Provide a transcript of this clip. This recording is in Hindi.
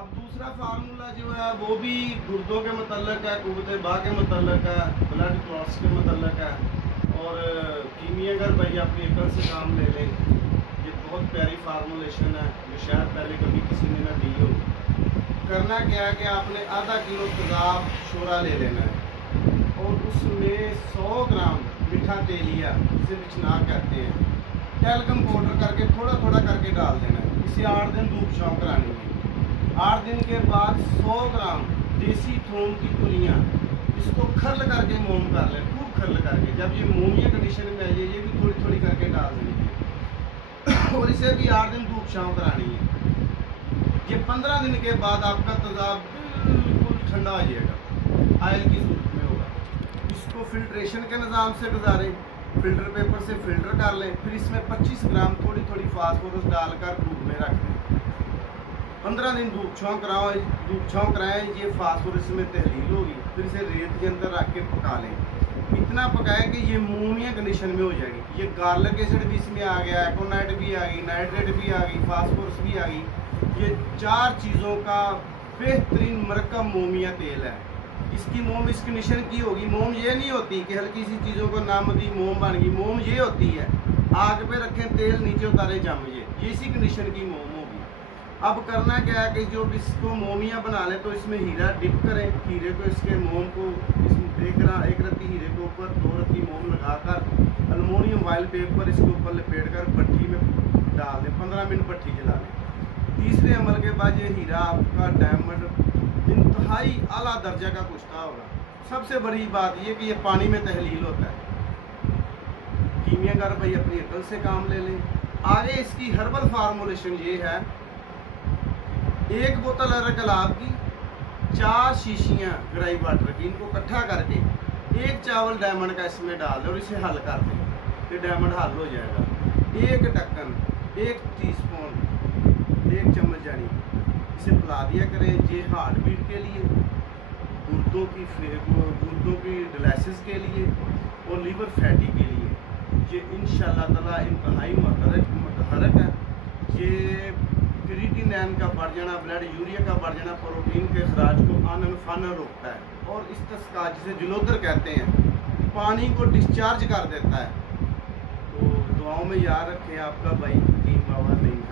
अब दूसरा फार्मूला जो है वो भी गुर्दों के मतलब है, कुव्वत बा के मतलब है, ब्लड क्लॉट्स के मतलब है। और कीमिया अगर भाई अपनी अकल से काम ले लें, ये बहुत प्यारी फार्मूलेशन है जो शायद पहले कभी किसी ने ना दी हो। करना क्या है कि आपने आधा किलो तेजाब शोरा ले लेना है और उसमें 100 ग्राम मीठा तेलिया, जिसे बिचना कहते हैं, टेलकम पाउडर करके थोड़ा थोड़ा करके डाल देना है। इसे 8 दिन धूप छाँव करानी है। 8 दिन के बाद 100 ग्राम देसी थोम की पुलियाँ, इसको खर्ल करके मोम कर लें, खूब खर्ल करके। जब ये मोमिया कंडीशन में आइए, ये भी थोड़ी थोड़ी करके डाल देंगे और इसे भी 8 दिन धूप छाँव करानी है। ये 15 दिन के बाद आपका तेजाब बिल्कुल ठंडा हो जाएगा, आयल की सूरत में होगा। इसको फिल्ट्रेशन के निज़ाम से गुजारें, फिल्टर पेपर से फिल्टर कर लें, फिर इसमें 25 ग्राम थोड़ी थोड़ी फास्फोरस डालकर धूप में रख दें। 15 दिन धूप छाँव कराएं, ये फास्फोरस में तहलील होगी। फिर इसे रेत के अंदर रख के पका लें, इतना पकाएं कि ये मोमिया कंडीशन में हो जाएगी। ये गार्लिक एसिड भी इसमें आ गया, एकोनाइट भी आ गई, नाइट्रेट भी आ गई, फास्फोरस भी आ गई। ये 4 चीज़ों का बेहतरीन मरकब मोमिया तेल है। इसकी मोम इस कंडीशन की होगी। मोम ये नहीं होती कि हल्की सी चीज़ों को नाम दी मोम बन गई। मोम ये होती है आग पे रखें, तेल नीचे उतारे जम ये इसी कंडीशन की मोम होगी। अब करना क्या है कि जो इसको मोमिया बना लें तो इसमें हीरा डिप करें। हीरे को, इसके मोम को, एक रत्ती हीरे के ऊपर 2 रत्ती मोम लगाकर अल्मोनियम ऑयल पेपर इसके ऊपर लपेट कर भट्टी में डाल दें। 15 मिनट भट्टी जला लें। तीसरे अमल के बाद ये हीरा आपका डायमंड इंतहाई आला दर्जा का कुश्ता होगा। सबसे बड़ी बात ये कि ये पानी में तहलील होता है। कीमियागर भाई अपनी अकल से काम ले लें। आगे इसकी हर्बल फार्मूलेशन ये है, 1 बोतल अरक गुलाब की, 4 शीशियाँ ग्राई वाटर की, इनको इकट्ठा करके 1 चावल डायमंड का इसमें डाल दें और इसे हल कर दें, ये डायमंड हल हो जाएगा। 1 ढक्कन, 1 टीस्पून, 1 चम्मच जानी इसे पिला दिया करें। ये हार्ट बीट के लिए, गुर्दों की डायलिसिस के लिए और लीवर फैटी के लिए ये इंशाल्लाह ताला इंतहाई मुतहरक है। ये क्रिएटिनिन का बढ़ जाना, ब्लड यूरिया का बढ़ जाना, प्रोटीन के अखराज को आनन फानन रोकता है और इस्तिस्का, जिसे जलोदर कहते हैं, पानी को डिस्चार्ज कर देता है। तो दुआओं में याद रखें, आपका भाई हकीम बाबा नहीं।